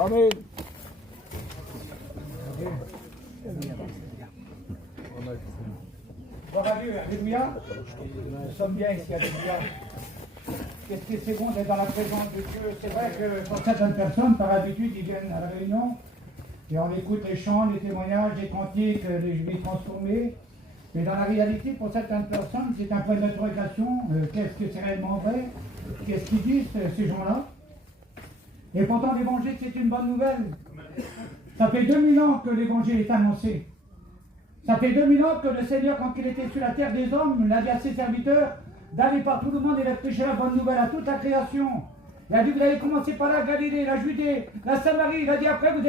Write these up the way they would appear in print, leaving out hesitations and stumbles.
Amen. Gloire à Dieu, alléluia. Nous sommes bien ici, alléluia. Qu'est-ce que c'est bon d'être dans la présence de Dieu. C'est vrai que pour certaines personnes, par habitude, ils viennent à la réunion et on écoute les chants, les témoignages, les cantiques, les vies transformées. Mais dans la réalité, pour certaines personnes, c'est un point d'interrogation. Qu'est-ce que c'est réellement vrai? Qu'est-ce qu'ils disent, ces gens-là? Et pourtant, l'évangile, c'est une bonne nouvelle. Ça fait 2000 ans que l'évangile est annoncé. Ça fait 2000 ans que le Seigneur, quand il était sur la terre des hommes, l'a dit à ses serviteurs d'aller par tout le monde et de prêcher la bonne nouvelle à toute la création. Il a dit, vous allez commencer par la Galilée, la Judée, la Samarie. Il a dit, après, vous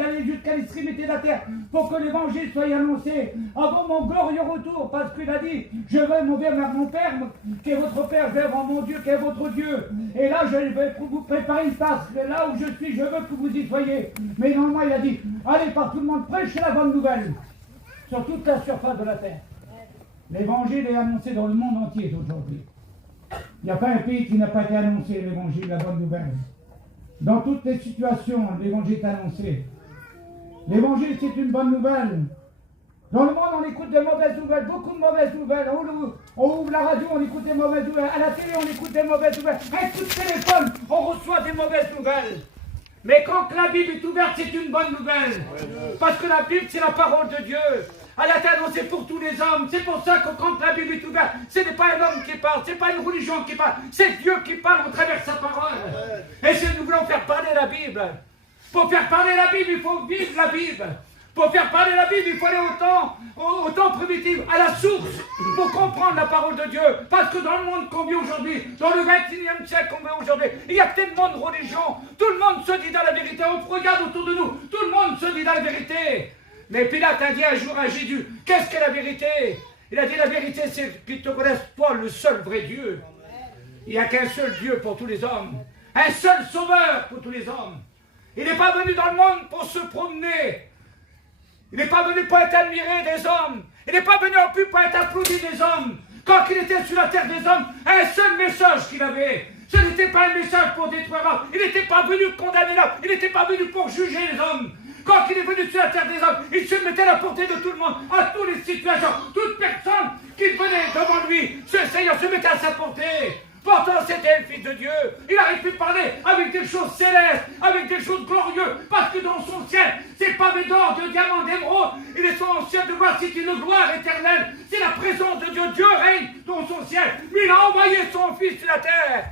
allez jusqu'à l'extrémité de la terre pour que l'évangile soit annoncé avant mon glorieux retour. Parce qu'il a dit, je vais m'en vers mon Père, qui est votre Père, je vais vers mon Dieu, qui est votre Dieu. Et là, je vais vous préparer une place. Là où je suis, je veux que vous y soyez. Mais normalement, il a dit, allez par tout le monde, prêchez la bonne nouvelle sur toute la surface de la terre. L'évangile est annoncé dans le monde entier aujourd'hui. Il n'y a pas un pays qui n'a pas été annoncé, l'évangile, la bonne nouvelle. Dans toutes les situations, l'évangile est annoncé. L'évangile, c'est une bonne nouvelle. Dans le monde, on écoute des mauvaises nouvelles, beaucoup de mauvaises nouvelles. On ouvre la radio, on écoute des mauvaises nouvelles. À la télé, on écoute des mauvaises nouvelles. À un coup de téléphone, on reçoit des mauvaises nouvelles. Mais quand la Bible est ouverte, c'est une bonne nouvelle. Parce que la Bible, c'est la parole de Dieu. Elle a été annoncée pour tous les hommes. C'est pour ça que quand la Bible est ouverte, ce n'est pas un homme qui parle, ce n'est pas une religion qui parle, c'est Dieu qui parle au travers de sa parole. Et si nous voulons faire parler la Bible, pour faire parler la Bible, il faut vivre la Bible. Pour faire parler la Bible, il faut aller au temps primitif, à la source, pour comprendre la parole de Dieu. Parce que dans le monde qu'on vit aujourd'hui, dans le 21e siècle qu'on vit aujourd'hui, il y a tellement de religions. Tout le monde se dit dans la vérité. On regarde autour de nous, tout le monde se dit dans la vérité. Mais Pilate a dit un jour à Jésus, qu'est-ce qu'est la vérité? Il a dit, la vérité, c'est qu'ils te connaissent, toi, le seul vrai Dieu. Il n'y a qu'un seul Dieu pour tous les hommes. Un seul sauveur pour tous les hommes. Il n'est pas venu dans le monde pour se promener. Il n'est pas venu pour être admiré des hommes. Il n'est pas venu en plus pour être applaudi des hommes. Quand il était sur la terre des hommes, un seul message qu'il avait. Ce n'était pas un message pour détruire l'homme. Il n'était pas venu condamner l'homme. Il n'était pas venu pour juger les hommes. Quand il est venu sur la terre des hommes, il se mettait à la portée de tout le monde, à toutes les situations. Toute personne qui venait devant lui, ce Seigneur se mettait à sa portée. Pourtant, c'était le Fils de Dieu. Il aurait pu parler avec des choses célestes, avec des choses glorieuses, parce que dans son ciel, c'est pavé d'or, de diamants, d'émeraude. Il est son ciel de gloire, c'est une gloire éternelle. C'est la présence de Dieu. Dieu règne dans son ciel. Mais il a envoyé son Fils sur la terre.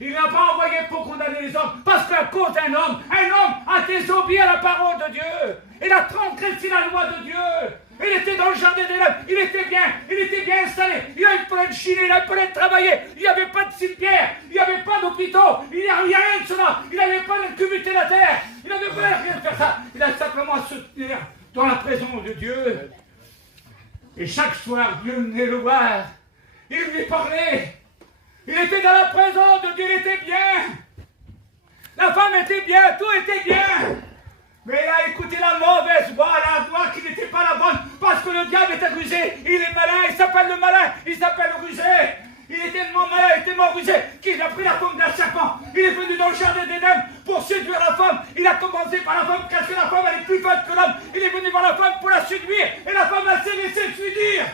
Il n'a pas envoyé pour condamner les hommes, parce qu'à cause d'un homme a désobéi à la parole de Dieu. Il a transgressé la loi de Dieu. Il était dans le jardin d'Éden, il était bien installé, il avait pas de chiner, il avait pas de travailler, il n'y avait pas de cimetière, il n'y avait pas d'hôpitaux, il n'y a rien de cela, il n'avait pas d'incubité la terre, il n'avait pas rien de faire ça, il a simplement à se tenir dans la présence de Dieu. Et chaque soir, Dieu venait le voir, il lui parlait, il était dans la présence de Dieu, il était bien, la femme était bien, tout était bien. Mais il a écouté la mauvaise voix, la voix qui n'était pas la bonne, parce que le diable était rusé, il est malin, il s'appelle le malin, il s'appelle le rusé. Il est tellement malin, il est tellement rusé, qu'il a pris la forme d'un serpent. Il est venu dans le jardin d'Éden pour séduire la femme. Il a commencé par la femme, parce que la femme elle est plus forte que l'homme. Il est venu voir la femme pour la séduire, et la femme elle s'est laissée séduire.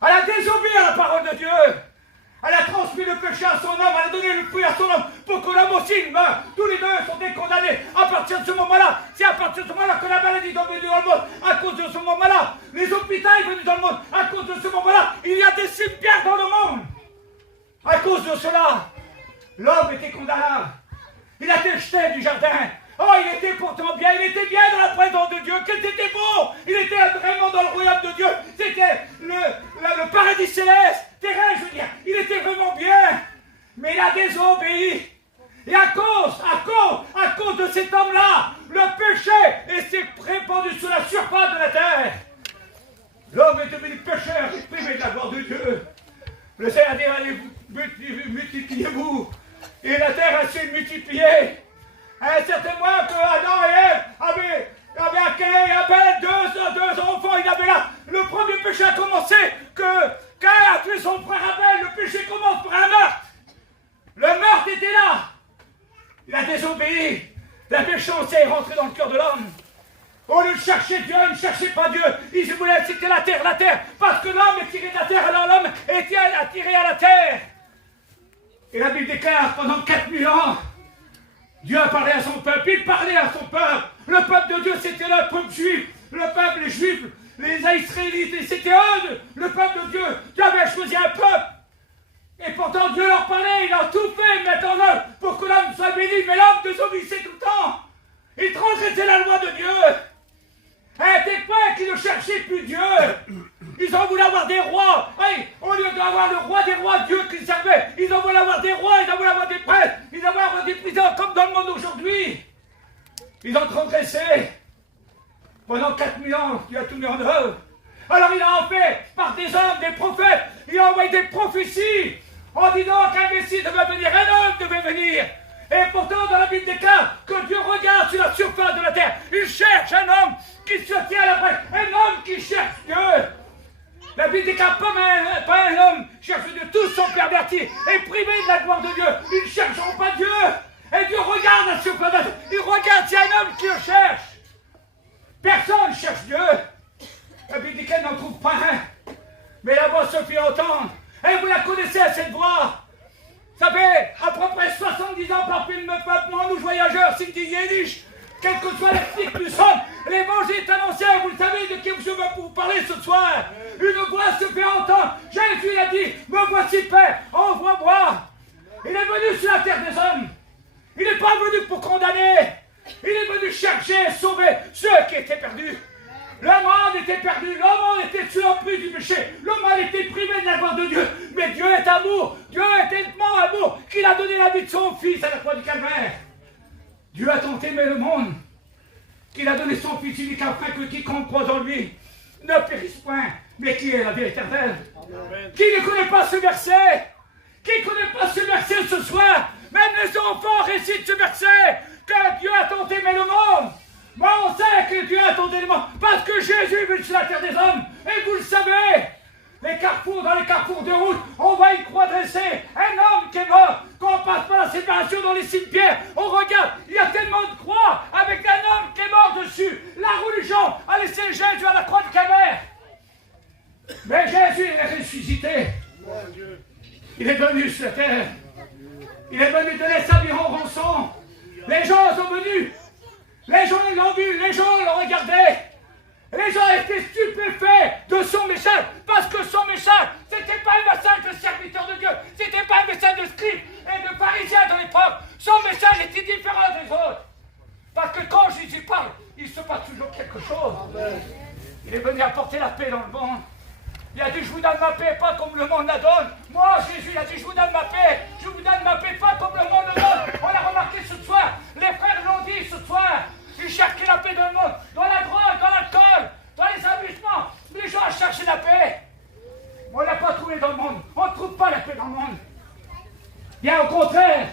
Elle a désobéi à la parole de Dieu. Elle a transmis le péché à son homme, elle a donné le fruit à son homme pour que l'homme aussi meure. Tous les deux sont condamnés. À partir de ce moment-là, c'est à partir de ce moment-là que la maladie est venue dans le monde. À cause de ce moment-là, les hôpitaux sont venus dans le monde. À cause de ce moment-là, il y a des cimetières dans le monde. À cause de cela, l'homme était condamnable. Il a été jeté du jardin. Oh, il était pourtant bien, il était bien dans la présence de Dieu, qu'il était beau, il était vraiment dans le royaume de Dieu, c'était le paradis céleste, terrain, je veux dire, il était vraiment bien, mais il a désobéi. Et à cause de cet homme-là, le péché s'est répandu sur la surface de la terre. L'homme est devenu pécheur, exprimé de la gloire de Dieu. Le Seigneur a dit, allez, multipliez-vous, et la terre s'est multipliée. À un certain moment que Adam et Ève avaient accueilli à peine deux enfants, il avait là, le premier péché a commencé, que Caïn a tué son frère Abel, le péché commence par un meurtre. Le meurtre était là. Il a désobéi. La méchanceté est rentrée dans le cœur de l'homme. Au lieu de chercher Dieu, il ne cherchait pas Dieu. Il voulait citer la terre, parce que l'homme est tiré de la terre, alors l'homme était attiré à la terre. Et la Bible déclare, pendant 4000 ans, Dieu a parlé à son peuple, il parlait à son peuple. Le peuple de Dieu, c'était le peuple juif, le peuple, les juifs, les Israélites, et c'était eux, le peuple de Dieu. Dieu avait choisi un peuple. Et pourtant, Dieu leur parlait, il a tout fait, mettre en œuvre pour que l'homme soit béni, mais l'homme désobéissait tout le temps. Il transgressait la loi de Dieu. Un tel point qui ne cherchait plus Dieu. Ils ont voulu avoir des rois. Au lieu d'avoir le roi des rois, Dieu qu'ils servaient, ils ont voulu avoir des rois, ils ont voulu avoir des prêtres, ils ont voulu avoir Ils ont transgressé. Pendant 4000 ans, Dieu a tout mis en œuvre. Alors il a en fait, par des hommes, des prophètes, il a envoyé des prophéties en disant qu'un Messie devait venir, un homme devait venir. Et pourtant, dans la Bible déclare que Dieu regarde sur la surface de la terre. Il cherche un homme qui se tient à la brèche, un homme qui cherche Dieu. La Bible déclare pas un homme cherche Dieu, tous sont pervertis et privés de la gloire de Dieu. Ils ne chercheront pas Dieu. Et Dieu regarde la surface de la terre. Il regarde s'il y a un homme qui le cherche. Personne ne cherche Dieu. La Bible dit qu'elle n'en trouve pas un. Mais la voix se fait entendre. Et vous la connaissez, cette voix. Ça fait à peu près 70 ans par film de peuple, nous voyageurs, Sinti Yiddish, quel que soit l'ethnie que nous sommes, l'évangile est annoncé, vous le savez de qui je veux vous parler ce soir. Une voix se fait entendre. Jésus a dit, me voici Père, envoie-moi. Il est venu sur la terre des hommes. Il n'est pas venu pour condamner. Il est venu chercher et sauver ceux qui étaient perdus. Le monde était perdu, le monde était sous l'emprise du péché, le monde était privé de la gloire de Dieu. Mais Dieu est amour, Dieu est tellement amour qu'il a donné la vie de son Fils à la croix du Calvaire. Dieu a tant aimé le monde qu'il a donné son Fils unique afin que quiconque croit en lui ne périsse point, mais qui est la vie éternelle. Amen. Qui ne connaît pas ce verset? Qui ne connaît pas ce verset ce soir? Même les enfants récitent ce verset, que Dieu a tant aimé le monde. Moi, on sait que Dieu a tant aimé le monde, parce que Jésus est venu sur la terre des hommes, et vous le savez. Les carrefours, dans les carrefours de route, on voit une croix dressée, un homme qui est mort. Quand on passe par la séparation dans les cimetières, on regarde, il y a tellement de croix avec un homme qui est mort dessus. La religion a laissé Jésus à la croix de Calvaire. Mais Jésus est ressuscité. Il est venu sur la terre. Il est venu donner sa vie en rançon. Les gens sont venus. Les gens l'ont vu, les gens l'ont regardé. Les gens étaient stupéfaits de son message, parce que son message, c'était pas un message de serviteur de Dieu, c'était pas un message de scribes et de pharisiens de l'époque. Son message était différent des autres. Parce que quand Jésus parle, il se passe toujours quelque chose. Il est venu apporter la paix dans le monde. Il a dit, je vous donne ma paix, pas comme le monde la donne. Moi, Jésus, il a dit, je vous donne ma paix. Je vous donne ma paix, pas comme le monde la donne. On l'a remarqué ce soir. Les frères l'ont dit ce soir. Ils cherchaient la paix dans le monde. Dans la drogue, dans l'alcool, dans les amusements. Les gens cherchaient la paix. On ne l'a pas trouvé dans le monde. On ne trouve pas la paix dans le monde. Bien au contraire.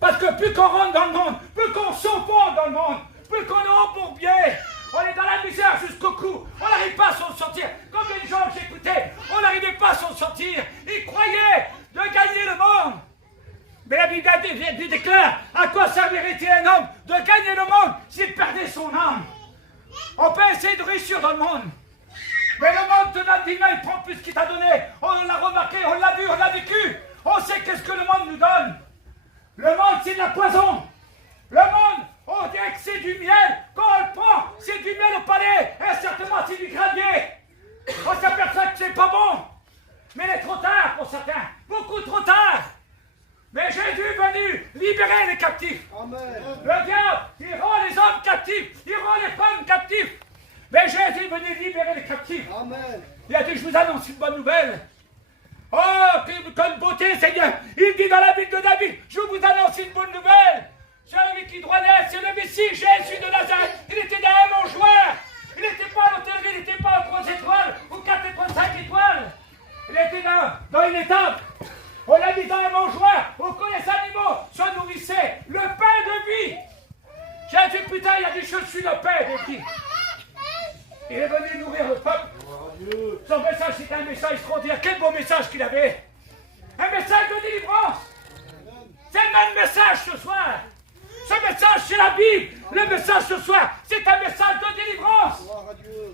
Parce que plus qu'on rentre dans le monde, plus qu'on s'oppose dans le monde, plus qu'on est embourbié. On est dans la misère jusqu'au cou. On n'arrive pas à s'en sortir. Comme les gens que j'écoutais, on n'arrivait pas à s'en sortir. Ils croyaient de gagner le monde. Mais la Bible déclare, à quoi servirait-il un homme de gagner le monde s'il perdait son âme? On peut essayer de réussir dans le monde. Mais le monde te donne il prend plus qu'il t'a donné. On l'a remarqué, on l'a vu, on l'a vécu. On sait qu'est-ce que le monde nous donne. Le monde, c'est de la poison. Le monde, on dirait que c'est du miel. Quand on le prend, c'est du miel au palais. Et certainement, c'est du gravier. On s'aperçoit que c'est pas bon. Mais il est trop tard pour certains. Beaucoup trop tard. Mais Jésus est venu libérer les captifs. Amen. Le diable, il rend les hommes captifs. Il rend les femmes captifs. Mais Jésus est venu libérer les captifs. Amen. Il a dit, je vous annonce une bonne nouvelle. Oh, quelle beauté, Seigneur. Il dit dans la Bible de David, je vous annonce une bonne nouvelle. Celui qui doit naître, c'est le Messie, Jésus de Nazareth. Il était dans un mangeoire. Il n'était pas à l'hôtellerie, il n'était pas aux 3 étoiles ou 4 étoiles, 5 étoiles. Il était dans une étape. On l'a mis dans un mangeoire, où les animaux se nourrissaient. Le pain de vie. Jésus, putain, il a dit, je suis le pain de vie. Il est venu nourrir le peuple. Son message, c'était un message extraordinaire. Quel beau message qu'il avait. Un message de délivrance. C'est le même message ce soir. Ce message, c'est la Bible. Le message ce soir, c'est un message de délivrance.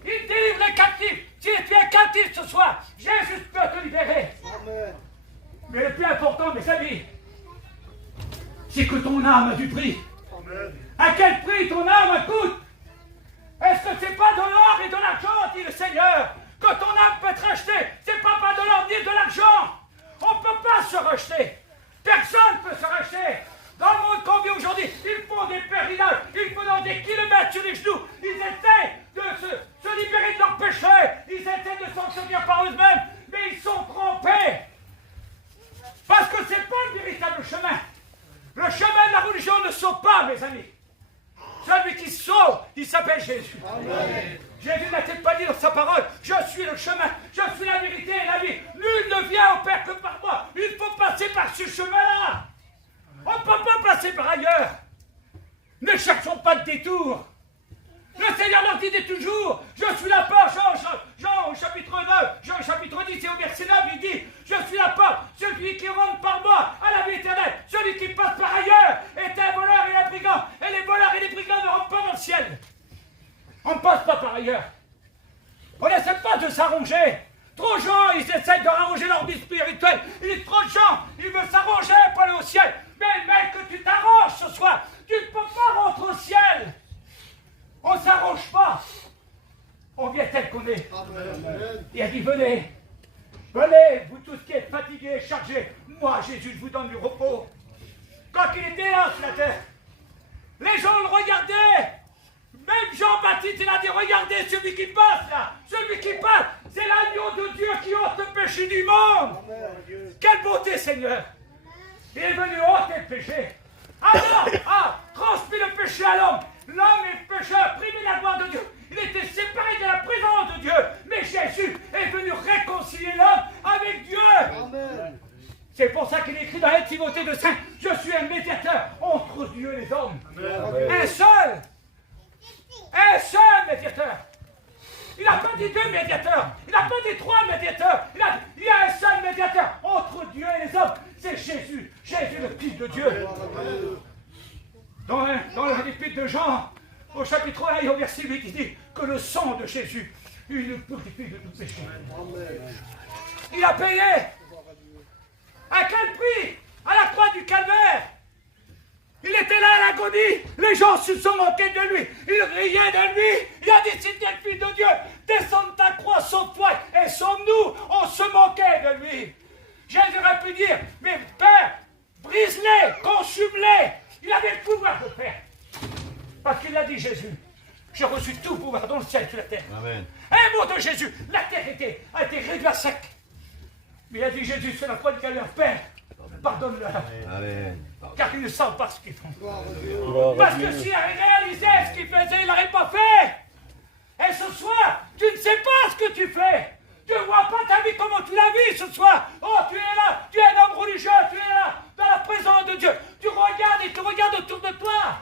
Il délivre les captifs. Si tu es captif ce soir, Jésus peut te libérer. Mais le plus important, mes amis, c'est que ton âme a du prix. À quel prix ton âme coûte? Est-ce que c'est pas de l'or et de l'argent, dit le Seigneur, que ton âme peut être rachetée? C'est pas de l'or ni de l'argent. On ne peut pas se racheter. Personne ne peut se racheter. Dans le monde qu'on vit aujourd'hui, ils font des pèlerinages, ils font des kilomètres sur les genoux. Ils essaient de se libérer de leurs péchés. Ils essaient de s'en sortir par eux-mêmes, mais ils sont trompés. Parce que ce n'est pas le véritable chemin. Le chemin de la religion ne sauve pas, mes amis. celui qui sauve, il s'appelle Jésus. Jésus n'a-t-il pas dit dans sa parole, je suis le chemin, je suis la vérité et la vie. Nul ne vient au Père que par moi. Il faut passer par ce chemin-là. On ne peut pas passer par ailleurs. Ne cherchons pas de détour. Le Seigneur leur disait toujours, je suis la porte, Jean au chapitre 9, Jean au chapitre 10 et au verset 9, il dit, je suis la porte, celui qui rentre par moi à la vie éternelle, celui qui passe par ailleurs est un voleur et un brigand, et les voleurs et les brigands ne rentrent pas dans le ciel. On ne passe pas par ailleurs. On n'essaie pas de s'arranger. Trop de gens, ils essaient de rarranger leur vie spirituelle. Il y a trop de gens, ils veulent s'arranger pour aller au ciel. Mais mec, que tu t'arranges ce soir, tu ne peux pas rentrer au ciel. On ne s'arrange pas. On vient tel qu'on est. Il a dit, venez. Venez, vous tous qui êtes fatigués et chargés. Moi, Jésus, je vous donne du repos. Quand il était là sur la terre, les gens le regardaient. Même Jean-Baptiste, il a dit, regardez celui qui passe là. Celui qui passe, c'est l'agneau de Dieu qui ôte le péché du monde. Quelle beauté, Seigneur. Il est venu ôter le péché. Alors, transmis le péché à l'homme. L'homme est pécheur, privé de la gloire de Dieu. Il était séparé de la présence de Dieu. Mais Jésus est venu réconcilier l'homme avec Dieu. Amen. C'est pour ça qu'il écrit dans la Timothée de Saint, je suis un médiateur entre Dieu et les hommes. Amen. Un seul médiateur. Il n'a pas dit deux médiateurs. Il n'a pas dit trois médiateurs. Il y a un seul médiateur entre Dieu et les hommes. C'est Jésus. Jésus, le Fils de Dieu. Dans l'épître de Jean, au chapitre 1 et au verset 8, il dit que le sang de Jésus, il nous purifie de tout péché. Il a payé. À quel prix? À la croix du calvaire. Il était là à l'agonie. Les gens se sont moqués de lui. Ils riaient de lui. Il a dit, si tu es le Fils de Dieu, descends de ta croix, sauve-toi. Et sommes-nous? On se moquait de lui. Jésus aurait pu dire, mais Père, brise-les, consume-les. Il avait le pouvoir de le faire. Parce qu'il l'a dit, Jésus. J'ai reçu tout pouvoir dans le ciel et sur la terre. Amen. Un mot de Jésus. La terre a été réduite à sec. Mais il a dit, Jésus, sur la croix du calvaire, Père, pardonne-leur. Amen. Car ils ne savent pas ce qu'ils font. Parce que s'il avait réalisé ce qu'il faisait, il n'aurait pas fait. Et ce soir, tu ne sais pas ce que tu fais. Tu ne vois pas ta vie comment tu la vis ce soir. Oh, tu es là, tu es un homme religieux, tu es là, dans la présence de Dieu. Tu regardes et tu regardes autour de toi.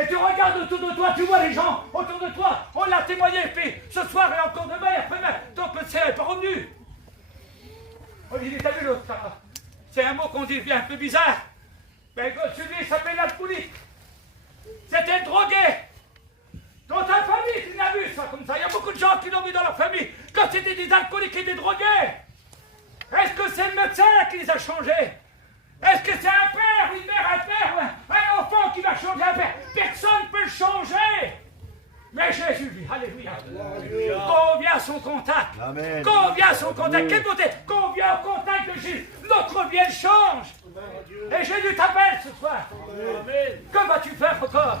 Et tu regardes autour de toi, tu vois les gens autour de toi. On l'a témoigné, puis ce soir et encore demain et après-demain. Donc le ciel n'est pas revenu. On dit, t'as vu l'autre, ça. C'est un mot qu'on dit bien un peu bizarre. Mais celui il s'appelle l'alcoolique. C'était drogué. Dans ta famille, tu l'as vu ça comme ça. Il y a beaucoup de gens qui l'ont vu dans leur famille. Quand c'était des alcooliques et des drogués. Est-ce que c'est le médecin qui les a changés? Est-ce que c'est un père, une mère, un père, un enfant qui va changer un père? Personne ne peut le changer. Mais Jésus, lui, alléluia. Quand on vient à son contact, amen. Quand on vient à son contact, quelle beauté, quand on vient au contact de Jésus, notre vie elle change. Et Jésus t'appelle ce soir. Amen. Que vas-tu faire encore?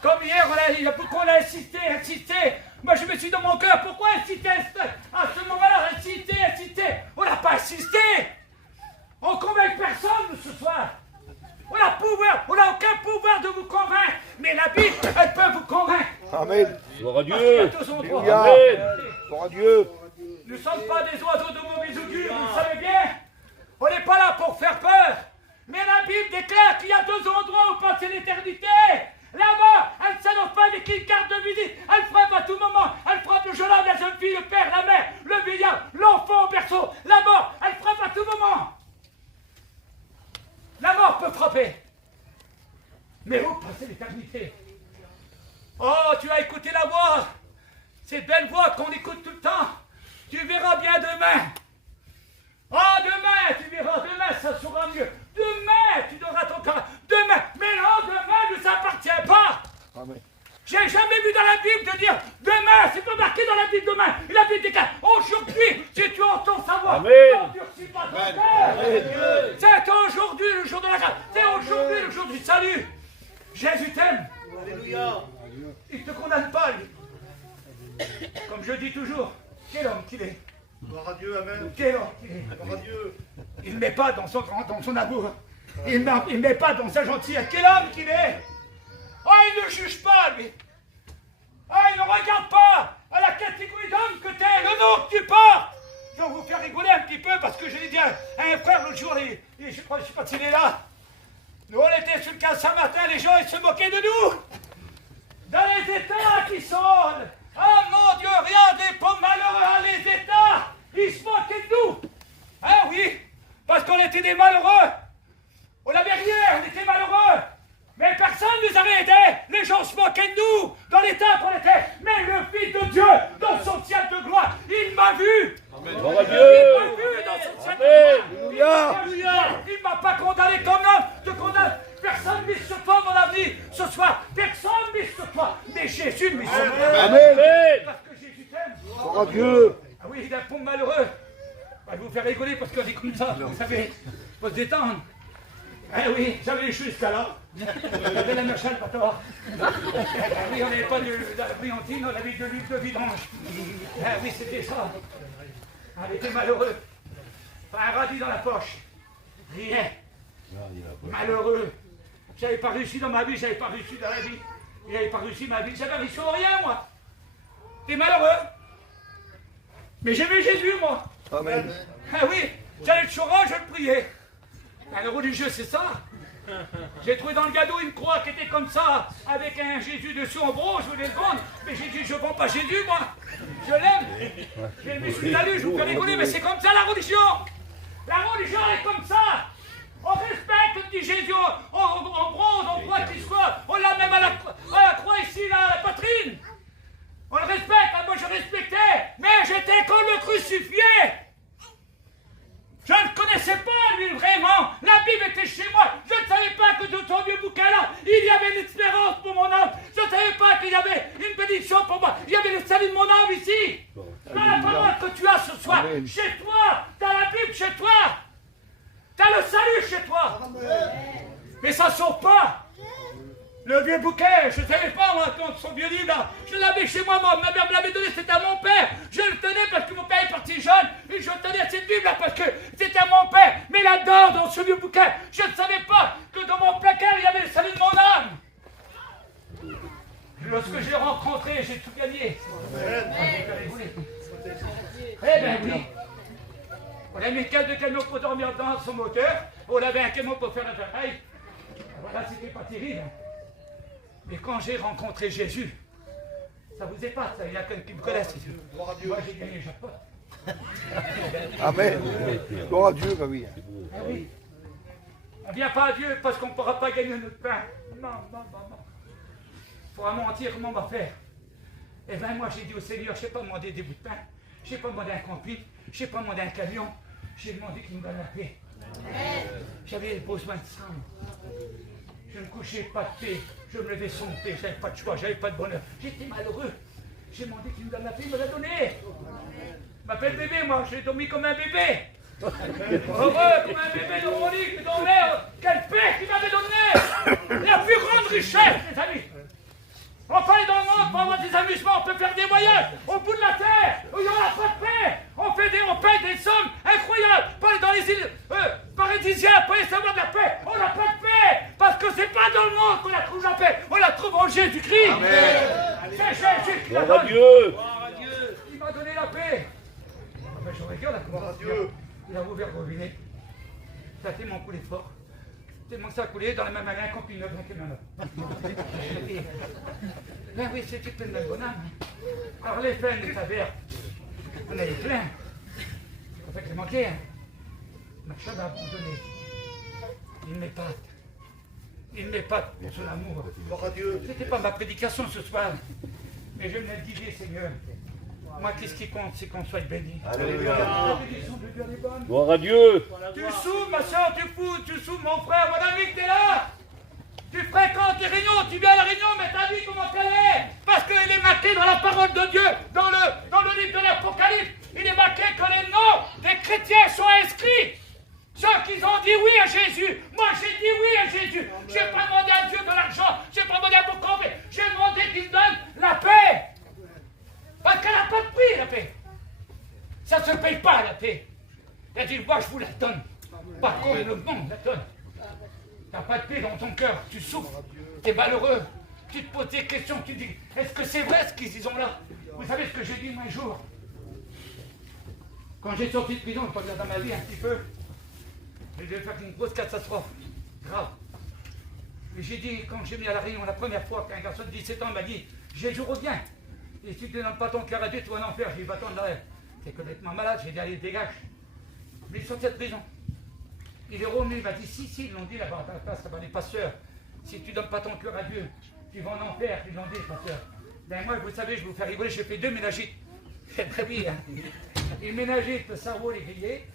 Comme hier, on a insisté. Moi, je me suis dit dans mon cœur, pourquoi insister à ce moment-là? Insister. On n'a pas insisté. On ne convainc personne ce soir. On n'a aucun pouvoir de vous convaincre. Mais la Bible, elle peut vous convaincre. Amen. Gloire à Dieu. Amen. Gloire à Dieu. Nous ne sommes pas des oiseaux de mauvais augure, vous le savez bien. On n'est pas là pour faire peur. Mais la Bible déclare qu'il y a deux endroits où passer l'éternité. Là-bas, elle ne s'annonce pas avec une carte de visite. Elle frappe à tout moment. Elle frappe le jeune homme, la jeune fille, le père, la mère, le vieillard, l'enfant au berceau. La mort, elle frappe à tout moment. La mort peut frapper. Mais où passer l'éternité? Oh, tu as écouté la voix. Cette belle voix qu'on écoute tout le temps. Tu verras bien demain. Oh, demain, tu verras. Demain, ça sera mieux. Demain, tu donneras ton cœur. Demain. Mais non, demain ne s'appartient pas. Amen. J'ai jamais vu dans la Bible de dire demain. C'est pas marqué dans la Bible demain. La Bible déclare aujourd'hui, si tu entends sa voix, n'endurcis pas ton cœur. C'est aujourd'hui le jour de la grâce. C'est aujourd'hui le jour du salut. Jésus t'aime. Alléluia. Il ne te condamne pas, lui. Comme je dis toujours, quel homme qu'il est. Gloire à Dieu, amen. Quel homme qu'il est. Gloire à Dieu. Il ne met pas dans son amour. Il ne met pas dans sa gentillesse. Quel homme qu'il est. Ah, il ne juge pas, lui. Ah, il ne regarde pas à la catégorie d'homme que t'es, le nom que tu portes. Je vais vous faire rigoler un petit peu parce que je l'ai dit à un frère l'autre jour, je crois, je ne sais pas s'il est là. Nous, on était sur le cas Saint-Martin, les gens, ils se moquaient de nous. Dans les États qui sont... Ah, mon Dieu, rien des pauvres malheureux, hein, les États, ils se moquaient de nous. Ah oui, parce qu'on était des malheureux. On n'avait rien, on était malheureux. Mais personne ne nous avait aidés. Les gens se moquaient de nous. Dans l'état qu'on était. Mais le Fils de Dieu, dans son ciel de gloire, il m'a vu. Amen. Il m'a vu dans son ciel de gloire. Il ne m'a pas condamné comme l'homme. Je condamne. Personne mise sur toi, mon ami, ce soir. Personne mise sur toi. Mais Jésus mise sur toi. Amen. Parce que Jésus t'aime. Oh Dieu. Ah oui, il est un pauvre malheureux. Je vais vous faire rigoler parce qu'on est comme ça. Vous savez, il faut se détendre. Ah oui, j'avais les cheveux jusqu'à là. J'avais la mèche albator. Ah oui, on n'avait pas de la brillantine, on avait de l'huile de vidange. Ah oui, c'était ça. On était malheureux. Pas un radis dans la poche. Rien. Malheureux. J'avais pas réussi dans ma vie, j'avais pas réussi dans la vie. J'avais pas réussi ma vie, j'avais réussi en rien, moi. T'es malheureux. Mais j'aimais Jésus, moi. Amen. Ah oui, j'allais le choral, je le priais. Le religieux, c'est ça. J'ai trouvé dans le cadeau une croix qui était comme ça, avec un Jésus dessus en bronze, je voulais le vendre. Mais j'ai dit, je ne vends pas Jésus, moi. Je l'aime. Je me suis allé, je vous fais rigoler, mais c'est comme ça la religion. La religion est comme ça. On respecte le petit Jésus en bronze, en croix qu'il soit. On l'a même à la croix ici, là, à la poitrine. On le respecte, moi je respectais, mais j'étais comme le crucifié. Je ne connaissais pas lui vraiment. La Bible était chez moi. Je ne savais pas que de ton vieux bouquin-là, il y avait une espérance pour mon âme. Je ne savais pas qu'il y avait une bénédiction pour moi. Il y avait le salut de mon âme ici. Dans la parole que tu as ce soir, chez toi, tu as la Bible chez toi. Tu as le salut chez toi. Mais ça ne sauve pas. Le vieux bouquet, je ne savais pas, moi, quand son vieux livre, là, je l'avais chez moi, ma mère me l'avait donné, c'était à mon père. Je le tenais parce que mon père est parti jeune, et je tenais cette Bible-là parce que c'était à mon père. Mais là-dedans, dans ce vieux bouquet, je ne savais pas que dans mon placard, il y avait le salut de mon âme. Lorsque j'ai rencontré, j'ai tout gagné. Eh bien oui. On a mis 4 camions pour dormir dans son moteur, on avait un camion pour faire un travail. Voilà, c'était pas terrible. Mais quand j'ai rencontré Jésus, ça vous épate, ça, il y a quelqu'un qui me connaissent. Moi, j'ai gagné le jackpot. Amen. Gloire à Dieu, bah oui. Ah oui. On ne vient pas à Dieu parce qu'on ne pourra pas gagner notre pain. Non. Il faudra mentir, comment on va faire? Eh bien, moi, j'ai dit au Seigneur, je n'ai pas demandé des bouts de pain, je n'ai pas demandé un camping, je n'ai pas demandé un camion, j'ai demandé qu'il me donne la paix. J'avais besoin de ça. Je ne me couchais pas de paix, je me levais sans paix, j'avais pas de choix, j'avais pas de bonheur. J'étais malheureux. J'ai demandé qu'il me donne la paix, il me l'a donné. Il m'appelle bébé, moi, j'ai dormi comme un bébé. Heureux comme un bébé dans mon lit, dans l'air. Quelle paix qu'il m'avait donné. La plus grande richesse, mes amis. Enfin, dans le monde, pour avoir des amusements, on peut faire des voyages au bout de la terre, où il n'y aura pas de paix. On paye des sommes incroyables. Pas aller dans les îles paradisiaques, pour aller savoir de la paix. On n'a pas de paix, parce que c'est pas dans le monde qu'on la trouve la paix. On la trouve en Jésus-Christ. C'est Jésus qui la donne. Il m'a donné la paix. Ah ben, je regarde, il a ouvert le robinet. Ça a tellement coulé fort. Tellement que ça a coulé dans la même année, un camping neuf, un camion neuf. Ben oui, c'était plein de bonhomme. Alors les peines des tavernes, on avait plein. En fait, il manquait. Ma femme a abandonné. Il m'épate. Il m'épate pour son amour. C'était pas ma prédication ce soir. Mais je me l'ai dit, Seigneur. Moi, qu'est-ce qui compte, c'est qu'on soit béni. Alléluia. Gloire à Dieu. Tu souffres, ma soeur, tu souffres, mon frère, mon ami, que t'es là. Tu fréquentes les réunions, tu viens à la réunion, mais ta vie, comment elle est? Parce qu'elle est marquée dans la parole de Dieu, dans le livre de l'Apocalypse. Il est marqué que les noms des chrétiens sont inscrits. Ceux qui ont dit oui à Jésus. Moi, j'ai dit oui à Jésus. Je n'ai pas demandé à Dieu de l'argent. Je n'ai pas demandé à beaucoup, mais j'ai demandé qu'il donne la paix. Parce qu'elle n'a pas de prix, la paix. Ça ne se paye pas, la paix. Elle a dit, moi, je vous la donne. Pas comme le monde la donne. Tu n'as pas de paix dans ton cœur. Tu souffres. Tu es malheureux. tu te poses des questions, tu dis, est-ce que c'est vrai ce qu'ils ont là? Vous savez ce que j'ai dit moi un jour? Quand j'ai sorti de prison, je parle dans ma vie un petit peu, j'ai dû faire une grosse catastrophe, grave. Et j'ai dit, quand j'ai mis à la Réunion la première fois, qu'un garçon de 17 ans m'a dit, je reviens. Et si tu ne donnes pas ton cœur à Dieu, tu vas en enfer. J'ai dit, va t'en aller. T'es complètement malade. J'ai dit, allez, dégage. Mais il est sorti de prison. Il est revenu, il m'a dit, si, ils l'ont dit là-bas, à ta place, là-bas, les pasteurs. Si tu ne donnes pas ton cœur à Dieu, tu vas en enfer. Ils l'ont dit, les pasteurs. Ben moi, vous savez, je vais vous faire rigoler, j'ai fait 2 ménagites. C'est très bien. Une ménagite, le cerveau, il est grillé.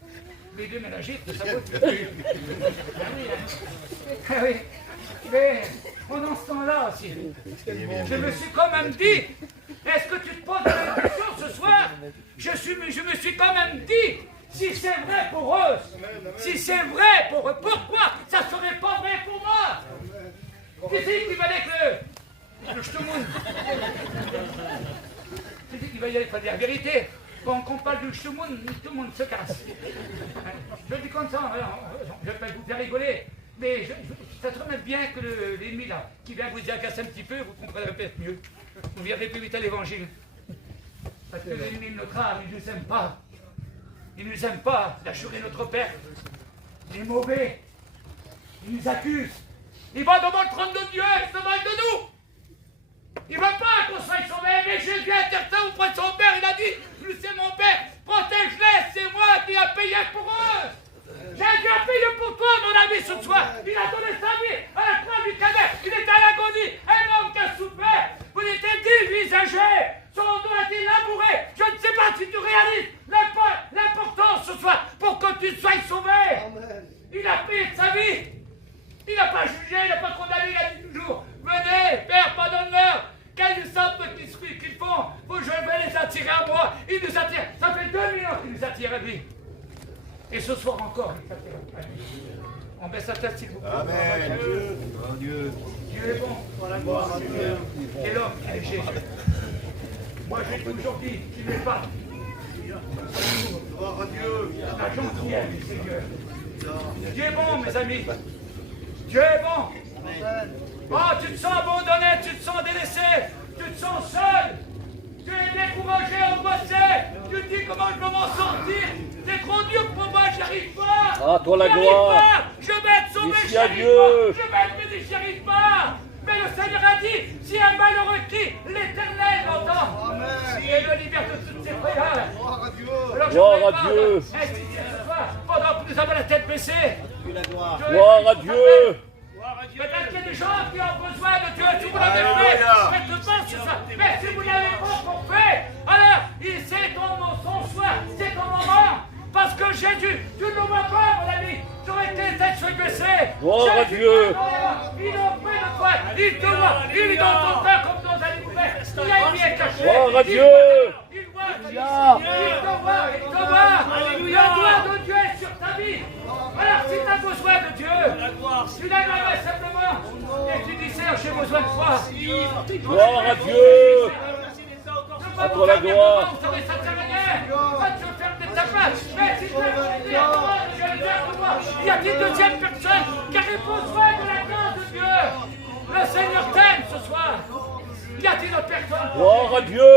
Les 2 ménagites, le cerveau, il est grillé. Ah oui, hein. Ah oui. Mais pendant ce temps-là aussi, je me suis quand même dit, est-ce que tu te poses la question ce soir? Je me suis quand même dit, si c'est vrai pour eux, si c'est vrai pour eux, pourquoi ça ne serait pas vrai pour moi? Qui c'est qui va dire le Shtemoun? Qui c'est qui va y aller? Il faut dire la vérité. Quand on parle du Shtemoun, tout le monde se casse. Je le dis comme ça, je vais vous faire rigoler. Mais ça serait même bien que l'ennemi là, qui vient vous agacer un petit peu, vous comprendrez peut-être mieux. Vous viendrez plus vite à l'évangile. Parce que l'ennemi de notre âme, il ne nous aime pas. Il ne nous aime pas. Il a juré notre Père. Il est mauvais. Il nous accuse. Il va devant le trône de Dieu, il se moque de nous. Il ne veut pas qu'on soit sauvés. Mais Jésus a intercédé auprès de son Père. Il a dit, c'est mon Père, protège-les, c'est moi qui ai payé pour eux. Jésus a payé pour toi, mon ami, ce soir. Il a donné sa vie à la croix du Calvaire. Il était à l'agonie. Un homme qui a souffert. Vous étiez dévisagé. Son dos a été labouré. Je ne sais pas si tu réalises l'importance ce soir pour que tu sois sauvé. Amen. Il a payé de sa vie. Il n'a pas jugé, il n'a pas condamné. Il a dit toujours, venez, Père, pardonne-leur. Quels savent petits fruits qu'ils font. Vous, je vais les attirer à moi. Il nous attire. Ça fait 2000 ans qu'il nous attire à lui. Et ce soir encore, il s'attire à lui. On baisse la tête, s'il vous plaît. Amen. Dieu. Dieu est bon. Et l'homme qui est Jésus. Moi, j'ai toujours dit qu'il n'est pas. Gloire à Dieu. La gentillesse du Seigneur. Dieu est bon, mes amis. Dieu est bon. Oh, tu te sens abandonné, tu te sens délaissé, tu te sens seul. Tu es découragé, angoissé. Tu te dis comment je peux m'en sortir. C'est trop dur pour moi, j'y arrive pas. Ah, toi la gloire. Je vais être sauvé, j'y arrive Dieu. pas. Je vais être béni, j'y arrive pas. Mais le Seigneur a dit, si un malheureux crie, l'Éternel l'entend. Et le libère de toutes ses frayeurs. Gloire à Dieu. Alors, Gloire à Dieu. Ce soir, pendant que nous avons la tête baissée. Gloire à Dieu. Peut-être qu'il y a des gens qui ont besoin de Dieu. Si vous l'avez fait, faites-le pas ce soir. Mais si vous ne l'avez pas encore fait, alors c'est son choix, c'est ton moment. Parce que Jésus, tu ne le vois pas, mon ami. Tu aurais été tête baissée. Gloire à Dieu. Il est auprès de toi. Il te voit. Il est dans ton cœur comme dans un livre. Il a une vie cachée. Gloire à Dieu. Il voit. Il te voit. Il te voit. La gloire de Dieu est sur ta vie. Alors si tu as besoin de Dieu, tu lèves la main simplement et tu dis Seigneur, j'ai besoin de toi. Gloire à Dieu. À toi la gloire. Vous savez, ça ne sert à rien. Va te faire de ta place. Mais si tu as y a-t-il une deuxième personne qui a besoin de la grâce de Dieu? Le Seigneur t'aime ce soir. Y a-t-il une personne? Gloire à Dieu.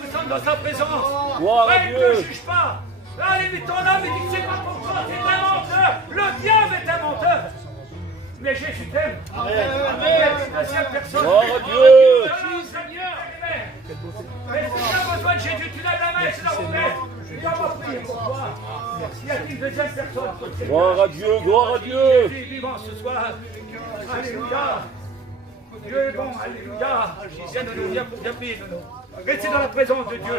Nous sommes dans sa présence. Gloire à Il Dieu. ne te juge pas. Allez, vite ton âme et dis que c'est pas pour toi, c'est un menteur. Le diable est un menteur. Mais Jésus t'aime. Amen. Deuxième personne. Gloire à Dieu. Seigneur. Mais si tu as besoin de Jésus, tu lèves la main et tu la remets. Il va prier pour toi. Y a-t-il une deuxième personne? Gloire à Dieu. Gloire à Dieu. Jésus est vivant ce soir. Alléluia. Dieu est bon. Alléluia. Viens de nous, viens prier de nous. Restez dans la présence de Dieu.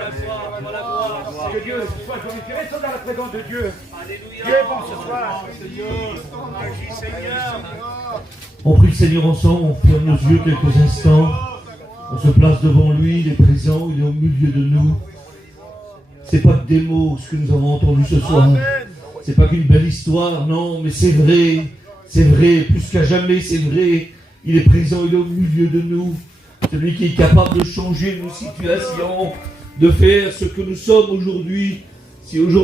Que Dieu soit glorifié. Restez dans la présence de Dieu. Dieu est bon ce soir. On prie le Seigneur ensemble, on ferme nos yeux quelques instants. On se place devant lui, il est présent, il est au milieu de nous. C'est pas que des mots ce que nous avons entendu ce soir. C'est pas qu'une belle histoire, non, mais c'est vrai, plus qu'à jamais, c'est vrai. Il est présent, il est au milieu de nous. Celui qui est capable de changer nos situations, de faire ce que nous sommes aujourd'hui. Si aujourd'hui